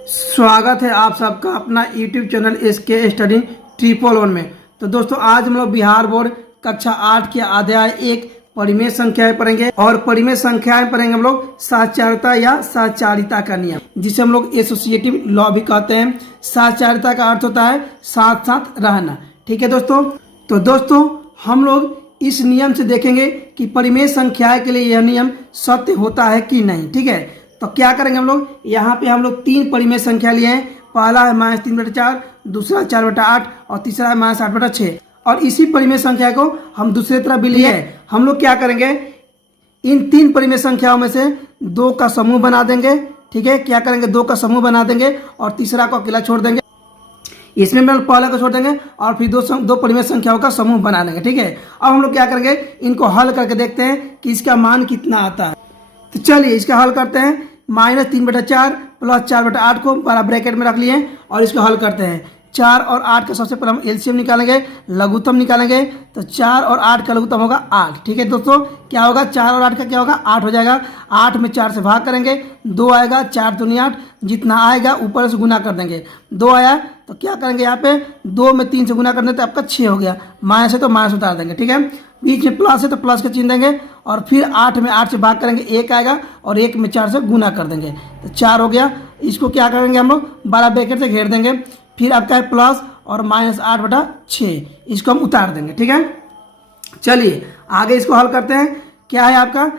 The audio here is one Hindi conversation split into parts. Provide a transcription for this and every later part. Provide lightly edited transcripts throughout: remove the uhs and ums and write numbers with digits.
स्वागत है आप सबका अपना YouTube चैनल SK स्टडी 111 में। तो दोस्तों आज हम लोग बिहार बोर्ड कक्षा 8 के अध्याय 1 परिमेय संख्याएं पढ़ेंगे और परिमेय संख्याएं पढ़ेंगे हम लोग साचार्यता या साचारिता का नियम, जिसे हम लोग एसोसिएटिव लॉ भी कहते हैं। साचार्यता का अर्थ होता है साथ साथ रहना। ठीक है दोस्तों, तो दोस्तों हम लोग इस नियम से देखेंगे कि परिमेय संख्याएं के लिए यह नियम सत्य होता है कि नहीं। ठीक है, तो क्या करेंगे हम लोग, यहाँ पे हम लोग 3 परिमेय संख्या लिए हैं। पहला है -3/4, दूसरा 4/8 और तीसरा है -8/6। और इसी परिमेय संख्या को हम दूसरे तरफ भी लिए हैं। हम लोग क्या करेंगे, इन 3 परिमेय संख्याओं में से 2 का समूह बना देंगे। ठीक है, क्या करेंगे, 2 का समूह बना देंगे और तीसरा को अकेला छोड़ देंगे। इसमें हम पहले को छोड़ देंगे और फिर दो परिमेय संख्याओं का समूह बना लेंगे। ठीक है, अब हम लोग क्या करेंगे, इनको हल करके देखते हैं कि इसका मान कितना आता है। तो चलिए इसका हल करते हैं। -3/4 + 4/8 को बड़ा ब्रैकेट में रख लिए और इसको हल करते हैं। 4 और 8 का सबसे पहले हम एलसीएम निकालेंगे, लघुत्तम निकालेंगे। तो 4 और 8 का लघुत्तम होगा 8। ठीक है दोस्तों, क्या होगा, 4 और 8 का क्या होगा, 8 हो जाएगा। 8 में 4 से भाग करेंगे, 2 आएगा, 4 दूनी 8, जितना आएगा ऊपर से गुना कर देंगे। 2 आया तो क्या करेंगे, यहाँ पे 2 में 3 से गुना कर देंगे तो आपका 6 हो गया। माइनस है तो माइनस उतार देंगे। ठीक है, बीच में प्लस है तो प्लस का चिन्ह देंगे और फिर 8 में 8 से भाग करेंगे, 1 आएगा और 1 में 4 से गुना कर देंगे तो 4 हो गया। इसको क्या करेंगे, हम लोग बड़ा ब्रैकेट से घेर देंगे। फिर आपका है प्लस और -8/6, इसको हम उतार देंगे। ठीक है, चलिए आगे इसको हल करते हैं। क्या है आपका,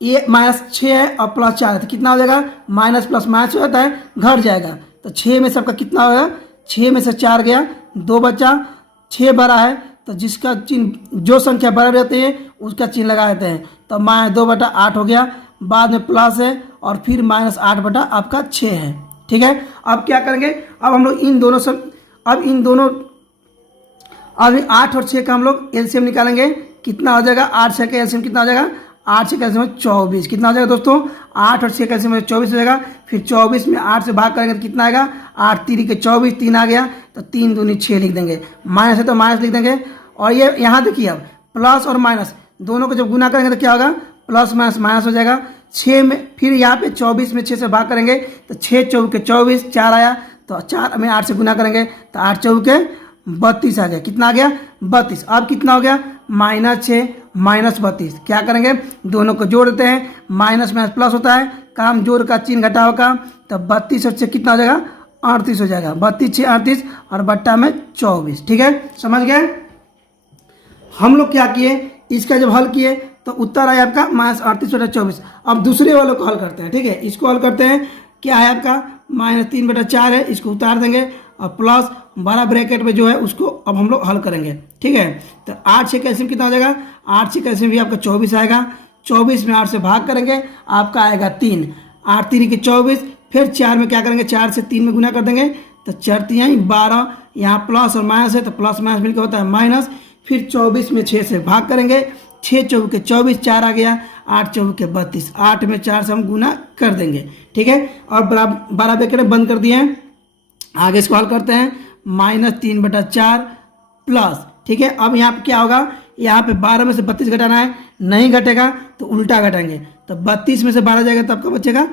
ये -6 है और +4 है तो कितना हो जाएगा, माइनस प्लस माइनस हो जाता है, घट जाएगा। तो 6 में सबका कितना होगा, 6 में से 4 गया, 2 बचा। 6 बड़ा है तो जिसका चिन्ह, जो संख्या बराबर रहती है उसका चिन्ह लगा देते हैं। तो -2/8 हो गया, बाद में प्लस है और फिर -8/आपका 6 है। ठीक है, अब क्या करेंगे, अब हम लोग इन दोनों अब 8 और 6 का हम लोग एलसीएम निकालेंगे। कितना हो जाएगा, 8 6 का एलसीएम कितना हो जाएगा, 8 6 का एलसीएम 24। कितना हो जाएगा दोस्तों, 8 और 6 का एलसीएम 24 हो जाएगा। फिर 24 में 8 से भाग करेंगे तो कितना आएगा, 8 3 के 24, 3 आ गया तो 3 दूनी 6 लिख देंगे। माइनस है तो माइनस लिख देंगे। और ये यहाँ देखिए, अब प्लस और माइनस दोनों को जब गुना करेंगे तो क्या होगा, प्लस माइनस माइनस हो जाएगा। 6 में फिर यहाँ पे 24 में 6 से भाग करेंगे तो 6 4 के 24, 4 आया तो 4 में 8 से गुना करेंगे तो 8 4 के 32 आ गया। कितना आ गया, 32। अब कितना हो गया, -6 -32। क्या करेंगे, दोनों को जोड़ देते हैं। माइनस माइनस प्लस होता है, काम जोड़ का चिन्ह घटा होगा तो 32 और 6 कितना हो जाएगा, 38 हो जाएगा। 32 6 38 और बट्टा में 24। ठीक है, समझ गए। हम लोग क्या किए, इसका जब हल किए तो उत्तर आया आपका -38/24। अब दूसरे वालों को हल करते हैं। ठीक है, इसको हल करते हैं। क्या है आपका, -3/4 है, इसको उतार देंगे और प्लस बड़ा ब्रैकेट में जो है उसको अब हम लोग हल करेंगे। ठीक है, तो 8 6 का एलसीएम कितना हो जाएगा, 8 6 का एलसीएम भी आपका 24 आएगा। 24 में 8 से भाग करेंगे, आपका आएगा 3। 8 3 के 24, फिर 4 में क्या करेंगे, 4 से 3 में गुना कर देंगे तो 4 3 12। यहाँ प्लस और माइनस है तो प्लस माइनस मिलकर होता है माइनस। फिर 24 में 6 से भाग करेंगे, 6 4 के 24, 4 आ गया, 8 4 के 32। 8 में 4 से हम गुना कर देंगे। ठीक है, और बड़ा ब्रैकेट बंद कर दिए हैं। आगे इसको हल करते हैं। -3/4 प्लस, ठीक है, अब यहाँ पे क्या होगा, यहाँ पे 12 में से 32 घटाना है, नहीं घटेगा तो उल्टा घटाएंगे। तो 32 में से 12 जाएगा तो आपका बचेगा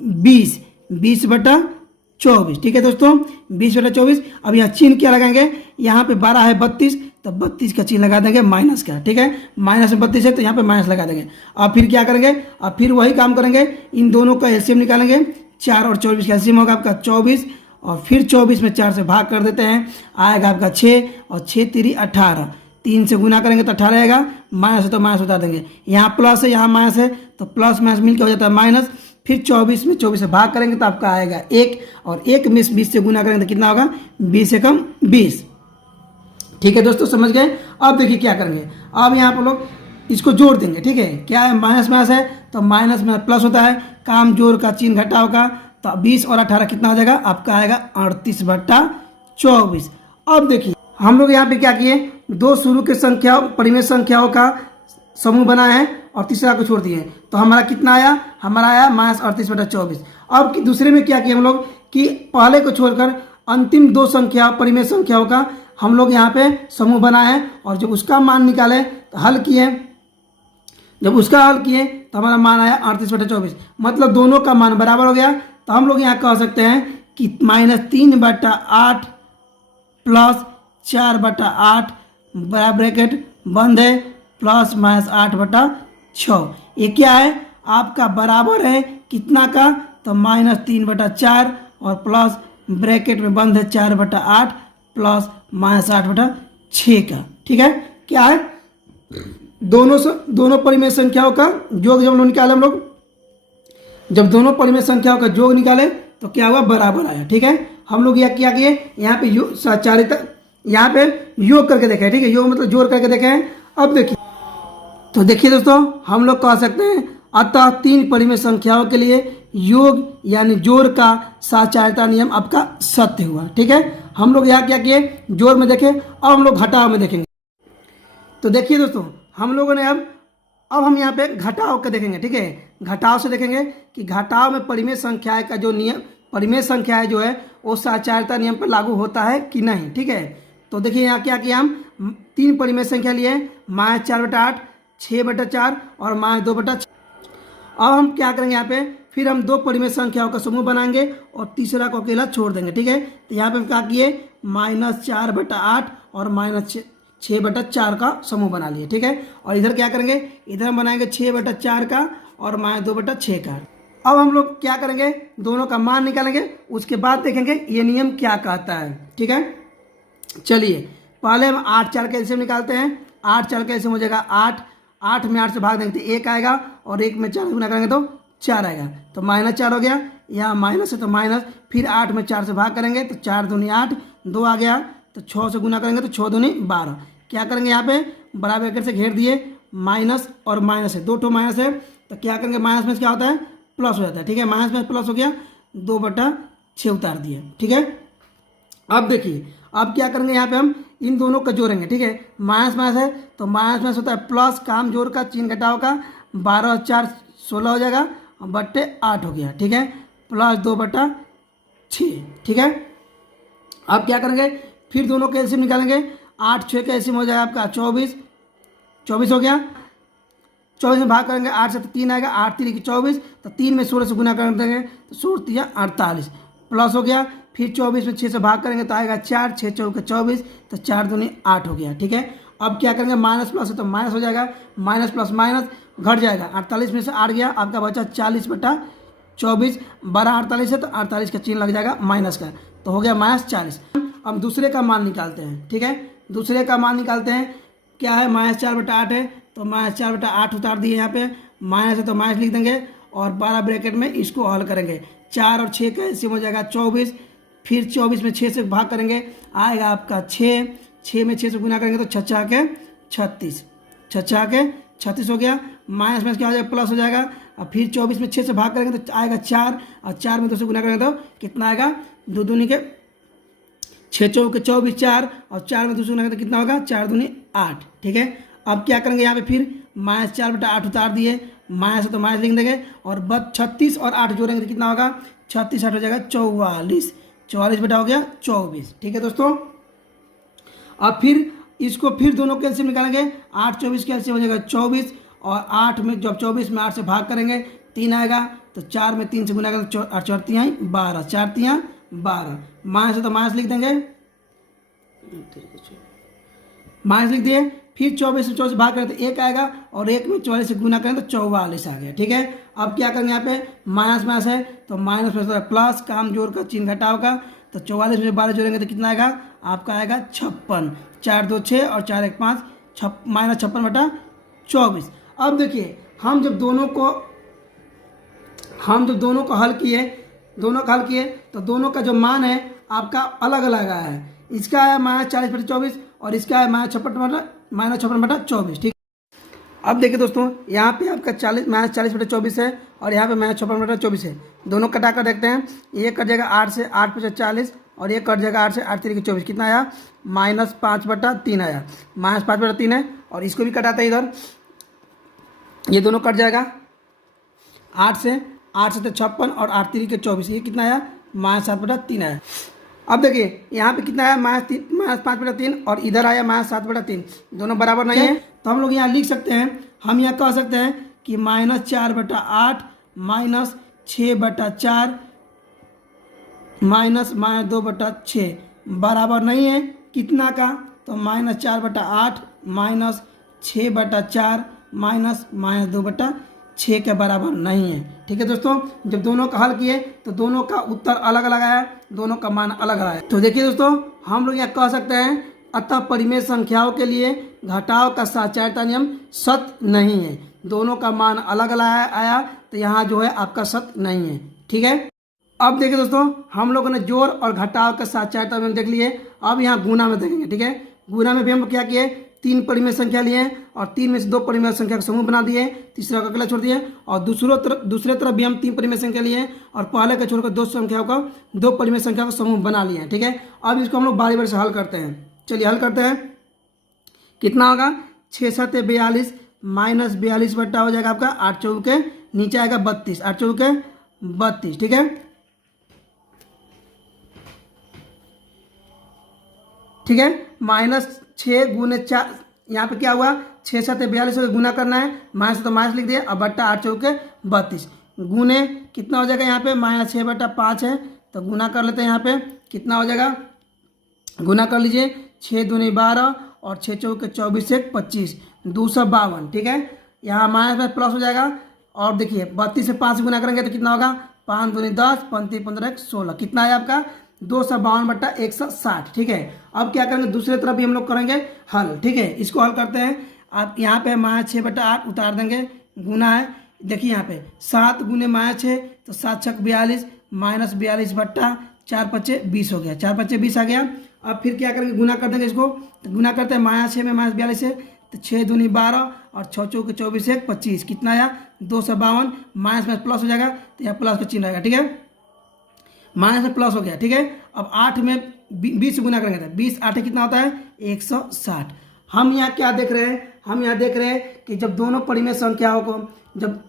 20, 20/24। ठीक है दोस्तों, 20/24। अब यहाँ चिन्ह क्या लगाएंगे, यहाँ पे 12 है 32 तो 32 का चिन्ह लगा देंगे माइनस का। ठीक है, माइनस में 32 है तो यहाँ पे माइनस लगा देंगे। अब फिर क्या करेंगे, अब फिर वही काम करेंगे, इन दोनों का एलसीएम निकालेंगे। 4 और 24 का एलसीएम होगा आपका 24 और फिर 24 में 4 से भाग कर देते हैं, आएगा आपका 6 और 6 3 18। 3 से गुना करेंगे तो 18 आएगा, माइनस है तो माइनस उतार देंगे। यहाँ प्लस है यहाँ माइनस है तो प्लस माइनस मिलकर हो जाता है माइनस। फिर 24 में 24 से भाग करेंगे तो आपका आएगा 1 और 1 में 20 से गुना करेंगे तो कितना होगा, 20 से कम 20। ठीक है दोस्तों, समझ गए। अब देखिए क्या करेंगे, अब यहाँ पर लोग इसको जोड़ देंगे। ठीक है, क्या है, माइनस माइनस है तो माइनस में प्लस होता है, काम जोड़ का चिन्ह घटा होगा तो 20 और 18 कितना हो जाएगा, आपका आएगा 38/24। अब देखिए हम लोग यहाँ पे क्या किए, 2 शुरू के संख्या परिमेय संख्याओं का समूह बनाया है और तीसरा को छोड़ दिए। तो हमारा कितना आया, हमारा आया -38/24। अब दूसरे में क्या किया हम लोग कि पहले को छोड़कर अंतिम 2 संख्या परिमेय संख्याओं का हम लोग यहाँ पे समूह बनाए हैं और जब उसका मान निकाले तो हल किए। जब उसका हल किए तो हमारा मान आया 38/24, मतलब दोनों का मान बराबर हो गया। तो हम लोग यहाँ कह सकते हैं कि -3/8 प्लस 4/8 बड़ा ब्रैकेट बंद है प्लस -8/6। ये क्या है आपका बराबर है कितना का, तो -3/4 और प्लस ब्रैकेट में बंद है 4/8 प्लस -8/6 का। ठीक है, क्या है दोनों परिमेय संख्याओं का योग जब हम लोग निकाले, हम लोग जब दोनों परिमेय संख्याओं का योग निकाले तो क्या हुआ, बराबर आया। ठीक है, हम लोग यह क्या किए, यहाँ पे सहचारिता यहाँ पे योग करके देखे। ठीक है, योग मतलब जोड़ करके देखे हैं। अब देखिए, तो देखिए दोस्तों, हम लोग कह सकते हैं अतः 3 परिमेय संख्याओं के लिए योग यानी जोड़ का सहचारिता नियम आपका सत्य हुआ। ठीक है, हम लोग यहाँ क्या किए, जोड़ में देखे, अब हम लोग घटाव में देखेंगे। तो देखिए दोस्तों, हम लोगों ने अब हम यहाँ पे घटाव के देखेंगे। ठीक है, घटाव से देखेंगे कि घटाव में परिमेय संख्या का जो नियम, परिमेय संख्या जो है वो सहचारिता नियम पर लागू होता है कि नहीं। ठीक है, तो देखिए यहाँ क्या किया, हम 3 परिमेय संख्या लिए, -4/8, 6/4 और -2/6। अब हम क्या करेंगे यहाँ पे, फिर हम 2 परिमेय संख्याओं का समूह बनाएंगे और तीसरा को अकेला छोड़ देंगे। ठीक है, तो यहाँ पे हम क्या किए, -4/8 और -6/4 का समूह बना लिए। ठीक है, और इधर क्या करेंगे, इधर हम बनाएंगे 6/4 का और -2/6 का। अब हम लोग क्या करेंगे, दोनों का मान निकालेंगे, उसके बाद देखेंगे ये नियम क्या कहता है। ठीक है, चलिए पहले हम 8 4 का एलसीएम निकालते हैं। 8 4 का एलसीएम हो जाएगा 8, 8 में 8 से भाग देंगे तो 1 आएगा और 1 में 4 से गुना करेंगे तो 4 आएगा, तो -4 हो गया। यहाँ माइनस है तो माइनस, फिर 8 में 4 से भाग करेंगे तो 4 दूनी 8, 2 आ गया, तो 6 से गुना करेंगे तो 6 दूनी 12। क्या करेंगे, यहाँ पे बड़ा ब्रैकेट से घेर दिए, माइनस और माइनस है, 2 ठो माइनस है, तो क्या करेंगे, माइनस में क्या होता है, प्लस हो जाता है। ठीक है, माइनस में प्लस हो गया, 2/6 उतार दिए। ठीक है, अब देखिए, अब क्या करेंगे, यहाँ पे हम इन दोनों का जोड़ेंगे। ठीक है, माइनस माइनस है तो माइनस माइनस होता है प्लस, काम जोड़ का चिन्ह घटाव का, 12 और 4 16 हो जाएगा, बट्टे 8 हो गया। ठीक है, प्लस 2/6। ठीक है, अब क्या करेंगे, फिर दोनों का एलसीएम निकालेंगे। 8 6 का एलसीएम हो जाएगा आपका 24, 24 हो गया। 24 में भाग करेंगे 8 से तो 3 आएगा, 8 3 की 24, तो 3 में 16 से गुना कर देंगे तो 16 3 48 प्लस हो गया। फिर 24 में 6 से भाग करेंगे तो आएगा 4, 6 4 का 24, तो 4 दूनी 8 हो गया। ठीक है, अब क्या करेंगे, माइनस प्लस है तो माइनस हो जाएगा, माइनस प्लस माइनस घट जाएगा, 48 में से 8 गया, आपका बचा 40/24, 12 48 है तो 48 का चिन्ह लग जाएगा माइनस का, तो हो गया -40। अब दूसरे का मान निकालते हैं। ठीक है, दूसरे का मान निकालते हैं, क्या है, -4/8 है तो -4/8 उतार दिए, यहाँ पे माइनस है तो माइनस लिख देंगे और 12 ब्रैकेट में इसको हल करेंगे। 4 और 6 का एलसीएम हो जाएगा 24, फिर 24 में 6 से भाग करेंगे, आएगा आपका 6, 6 में 6 से गुना करेंगे तो 6 के 36, 6 के 36 हो गया। माइनस में क्या हो जाएगा, प्लस हो जाएगा, और फिर 24 में 6 से भाग करेंगे तो आएगा 4, और 4 में 2 से गुना करेंगे तो कितना आएगा, 2 दूनी के 6 4 के 24 4, और 4 में 2 से गुना करेंगे तो कितना होगा, 4 दूनी 8। ठीक है, अब क्या करेंगे, यहाँ पे फिर -4/8 उतार दिए, माइनस है तो माइनस लिख देंगे और बस 36 और 8 जोड़ेंगे तो कितना होगा, 36 8 हो जाएगा 44, 44 बेटा हो गया 24। ठीक है दोस्तों, अब फिर इसको फिर दोनों का एलसीएम निकालेंगे। 8 24 का एलसीएम हो जाएगा 24, और 8 में जब 24 में 8 से भाग करेंगे 3 आएगा, तो 4 में 3 से गुना करेंगे 8 4 3 12, 4 3 12, माइनस है तो माइनस लिख देंगे, माइनस लिख दिए। फिर 24 से 24 भाग करें तो 1 आएगा, और 1 में 44 से गुना करें तो 44 आ गया। ठीक है, अब क्या करेंगे, यहाँ पे माइनस माइनस है तो माइनस प्लस प्लस, काम जोड़ का चिन्ह घटाव का, तो 44 में 12 जोड़ेंगे तो कितना आएगा, आपका आएगा 56, 4 2 6 और 4 1 5, -56/24। अब देखिए, हम जब दोनों को हल किए, तो दोनों का जो मान है आपका अलग अलग आया है। इसका है -40/24 और इसका है -56/24। ठीक, अब देखिए दोस्तों, यहाँ पे आपका -40/24 है और यहाँ पे -56/24 है। दोनों कटा कर देखते हैं, ये कट जाएगा 8 से, 8 5 40, और ये कट जाएगा 8 से, 8 3 24, कितना आया, -5/3 आया, -5/3 है। और इसको भी कटाते हैं इधर, ये दोनों कट जाएगा 8 से तो 56 और 8 3 के 24, ये कितना आया, -7/3 आया। अब देखिए यहाँ पे कितना आया, -5/3, और इधर आया -7/3, दोनों बराबर नहीं है, तो हम लोग यहाँ लिख सकते हैं, हम यहाँ कह सकते हैं कि -4/8 -6/4 माइनस माइनस 2/6 बराबर नहीं है कितना का, तो -4/8 माइनस 6/4 माइनस माइनस 2/6 के बराबर नहीं है। ठीक है दोस्तों, जब दोनों का हल किए तो दोनों का उत्तर अलग अलग आया, दोनों का मान अलग आया। तो देखिए दोस्तों, हम लोग यहाँ कह सकते हैं अतः परिमेय संख्याओं के लिए घटाव का साचार्यता नियम सत्य नहीं है। दोनों का मान अलग अलग आया, तो यहाँ जो है आपका सत्य नहीं है। ठीक है, अब देखिए दोस्तों, हम लोगों ने जोड़ और घटाव का साचार्यता नियम देख लिए। अब यहाँ गुना में देखेंगे। ठीक है, गुना में भी हम क्या किए, 3 परिमेय संख्या लिए और 3 में से 2 परिमेय संख्या का समूह बना दिए, तीसरा का अकेला छोड़ दिए। और दूसरे तरफ भी हम 3 परिमेय संख्या लिए और पहले का छोड़कर 2 संख्याओं का 2 परिमेय संख्या का समूह बना लिए। ठीक है, अब इसको हम लोग बारी बारी से हल करते हैं। चलिए हल करते हैं। कितना होगा, 6 7 42 माइनस 42 बट्टा हो जाएगा आपका 8 चौके नीचे आएगा 32, 8 चौके 32। ठीक है, ठीक है, -6 × 4, यहाँ पे क्या हुआ, 6 7 42 को गुना करना है, माइनस तो माइनस लिख दिया, अब बट्टा 8 चौके 32 गुने कितना हो जाएगा, यहाँ पे -6/5 है, तो गुना कर लेते हैं। यहाँ पे कितना हो जाएगा, गुना कर लीजिए, 6 दूनी 12 और 6 चौके 24 से 25 252। ठीक है, यहाँ माइनस में प्लस हो जाएगा और देखिए 32 से 5 गुना करेंगे तो कितना होगा, 5 दूनी 10 35 15 16, कितना है आपका 252/160। ठीक है, अब क्या करेंगे, दूसरे तरफ भी हम लोग करेंगे हल। ठीक है, इसको हल करते हैं। आप यहाँ पे -6/8 उतार देंगे, गुना है, देखिए यहाँ पे 7 गुने -6 तो 7 छक 42 माइनस 42/4 5 20 हो गया, 4 5 20 आ गया। अब फिर क्या करेंगे, गुना कर देंगे इसको, तो गुना करते हैं -6 में -42 से, तो 6 दूनी 12 और 6 चौके 24 से 25, कितना आया 252, माइनस में प्लस हो जाएगा तो यहाँ प्लस का चिन्ह आएगा। ठीक है, माइनस में प्लस हो गया। ठीक है, अब 8 में 20 गुना करेंगे तो 20 8 कितना होता है 160। हम यहाँ क्या देख रहे हैं, हम यहाँ देख रहे हैं कि जब दोनों परिमेय संख्याओं को, जब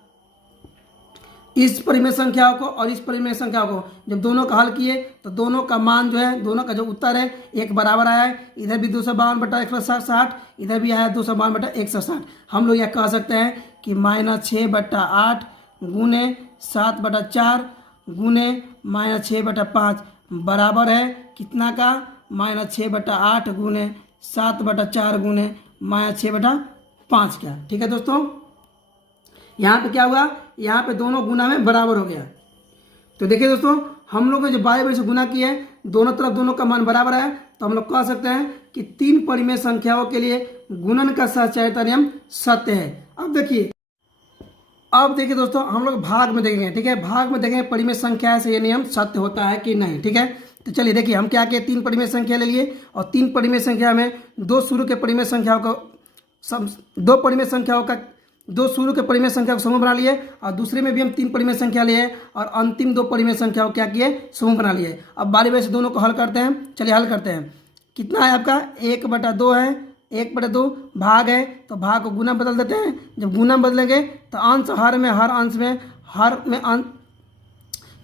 इस परिमेय संख्याओं को और इस परिमेय संख्याओं को जब दोनों का हल किए तो दोनों का मान जो है, दोनों का जो उत्तर है एक बराबर आया है। इधर भी 252/160, इधर भी आया 252/160। हम लोग यह कह सकते हैं कि -6/8 गुने 7/4 गुने -6/5 बराबर है कितना का, -6/8 गुने 7/4 गुने -6/5 का। ठीक है दोस्तों, यहाँ पे क्या हुआ, यहाँ पे दोनों गुना में बराबर हो गया। तो देखिए दोस्तों, हम लोग ने जो बारी बारी से गुना किए, दोनों तरफ दोनों का मान बराबर है, तो हम लोग कह सकते हैं कि 3 परिमेय संख्याओं के लिए गुणन का साचार्यता नियम सत्य है। अब देखिए दोस्तों, हम लोग भाग में देखेंगे। ठीक है, भाग में देखेंगे परिमेय संख्या से ये नियम सत्य होता है कि नहीं। ठीक है, तो चलिए देखिए, हम क्या किए, 3 परिमेय संख्या ले लिए और 3 परिमेय संख्या में 2 शुरू के परिमेय संख्याओं को 2 शुरू के परिमेय संख्या को समूह बना लिए और दूसरे में भी हम 3 परिमेय संख्या लिए और अंतिम 2 परिमेय संख्याओं क्या किए, समूह बना लिए। अब बारी बारी से दोनों को हल करते हैं। चलिए हल करते हैं। कितना है आपका, 1/2 है, 1/2 भाग है तो भाग को गुना बदल देते हैं। जब गुना बदलेंगे तो अंश हर में अंश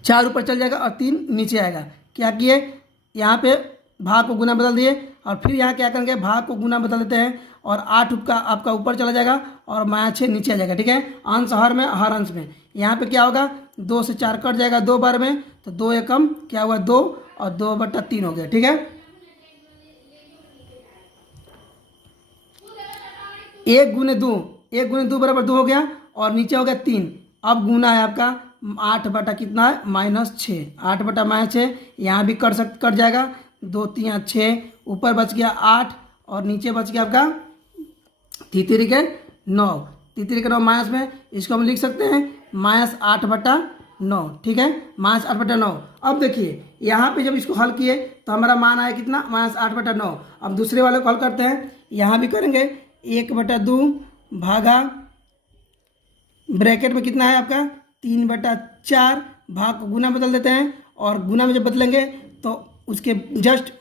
4 ऊपर चल जाएगा और 3 नीचे आएगा। क्या किए, यहाँ पे भाग को गुना बदल दिए और फिर यहाँ क्या करेंगे, भाग को गुना बदल देते हैं और 8 आपका ऊपर चला जाएगा और -6 नीचे आ जाएगा। ठीक है, अंश हर में हर अंश में यहाँ पे क्या होगा, 2 से 4 कट जाएगा 2 बार में, तो 2 एकम क्या हुआ 2 और 2/3 हो गया। ठीक है, 1 गुने 2 बराबर 2 हो गया और नीचे हो गया 3। अब गुना है आपका 8 बटा कितना है -6, 8 बटा -6, यहाँ भी कट जाएगा, 2 3 6, ऊपर बच गया 8 और नीचे बच गया आपका 3 के 9 माइनस में, इसको हम लिख सकते हैं -8/9। ठीक है, -8/9। अब देखिए यहाँ पे जब इसको हल किए तो हमारा मान आया कितना, -8/9। अब दूसरे वाले को हल करते हैं, यहाँ भी करेंगे 1/2 भागा ब्रैकेट में कितना है आपका 3/4, भाग को गुना बदल देते हैं और गुना में जब बदलेंगे तो उसके जस्ट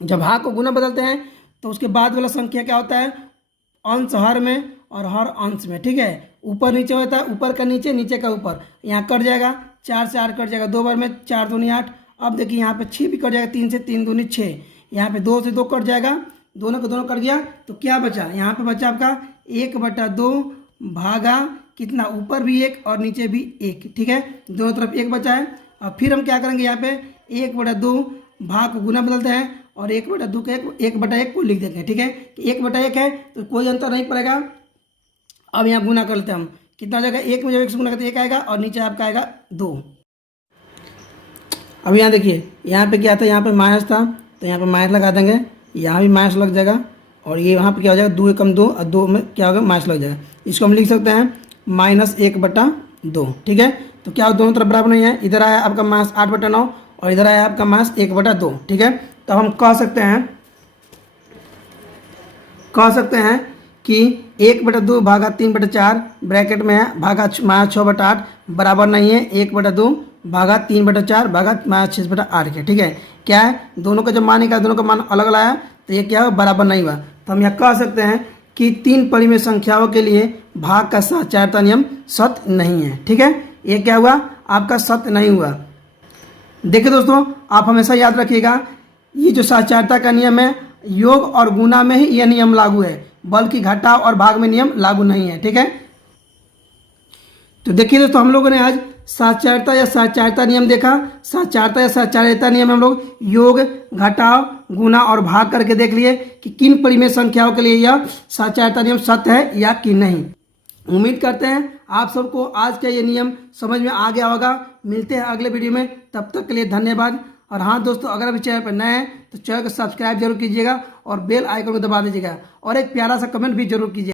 जब भाग को गुना बदलते हैं तो उसके बाद वाला संख्या क्या होता है, अंश हर में और हर अंश में। ठीक है, ऊपर नीचे होता है, ऊपर का नीचे, नीचे का ऊपर, यहाँ कट जाएगा 4 से 8 कट जाएगा 2 बार में, 4 दूनी 8। अब देखिए यहाँ पे 6 भी कट जाएगा, 3 से 3 दूनी 6, यहाँ पे 2 से 2 कट जाएगा, दोनों को दोनों कट गया तो क्या बचा, यहाँ पे बचा आपका 1/2 भागा कितना, ऊपर भी 1 और नीचे भी 1। ठीक है, दोनों तरफ 1 बचा है। और फिर हम क्या करेंगे, यहाँ पे 1/2 भाग को गुना बदलते हैं और 1/2 के 1/1 को लिख देते हैं। ठीक है, 1/1 है तो कोई अंतर नहीं पड़ेगा। अब यहाँ गुना कर लेते हैं हम, कितना हो जाएगा, 1 में जब 1 से गुना करते 1 आएगा और नीचे आपका आएगा 2। अब यहाँ देखिए, यहाँ पे क्या था, यहाँ पे माइनस था तो यहाँ पे माइनस लगा देंगे, यहाँ भी माइनस लग जाएगा और ये वहाँ पे क्या हो जाएगा, 2 एकम 2 और 2 में क्या होगा, माइनस लग जाएगा। इसको हम लिख सकते हैं -1/2। ठीक है, तो क्या दोनों तरफ बराबर नहीं है, इधर आया आपका -8/9 और इधर आया आपका -1/2। ठीक है, तो हम कह सकते हैं कि 1/2 भागा 3/4 ब्रैकेट में है भागा -6/8 बराबर नहीं है 1/2 भागा 3/4 भागा -6/8 के। ठीक है, क्या है, दोनों का जब मान निकाला, दोनों का मान अलग लाया तो ये क्या हुआ, बराबर नहीं हुआ। तो हम यह कह सकते हैं कि 3 परिमेय संख्याओं के लिए भाग का सहचारिता नियम सत्य नहीं है। ठीक है, ये क्या हुआ, आपका सत्य नहीं हुआ। देखिए दोस्तों, आप हमेशा याद रखिएगा, ये जो सहचारिता का नियम है, योग और गुना में ही यह नियम लागू है, बल्कि घटाव और भाग में नियम लागू नहीं है। ठीक है, तो देखिए दोस्तों, हम लोगों ने आज सहचारिता या सहचारिता नियम देखा। सहचारिता या सहचारिता नियम में हम लोग योग, घटाव, गुना और भाग करके देख लिए कि किन परिमेय संख्याओं के लिए यह सहचारिता नियम सत्य है या कि नहीं। उम्मीद करते हैं आप सबको आज का ये नियम समझ में आ गया होगा। मिलते हैं अगले वीडियो में, तब तक के लिए धन्यवाद। और हाँ दोस्तों, अगर अभी चैनल पर नए हैं तो चैनल को सब्सक्राइब जरूर कीजिएगा और बेल आइकन को दबा दीजिएगा और एक प्यारा सा कमेंट भी जरूर कीजिएगा।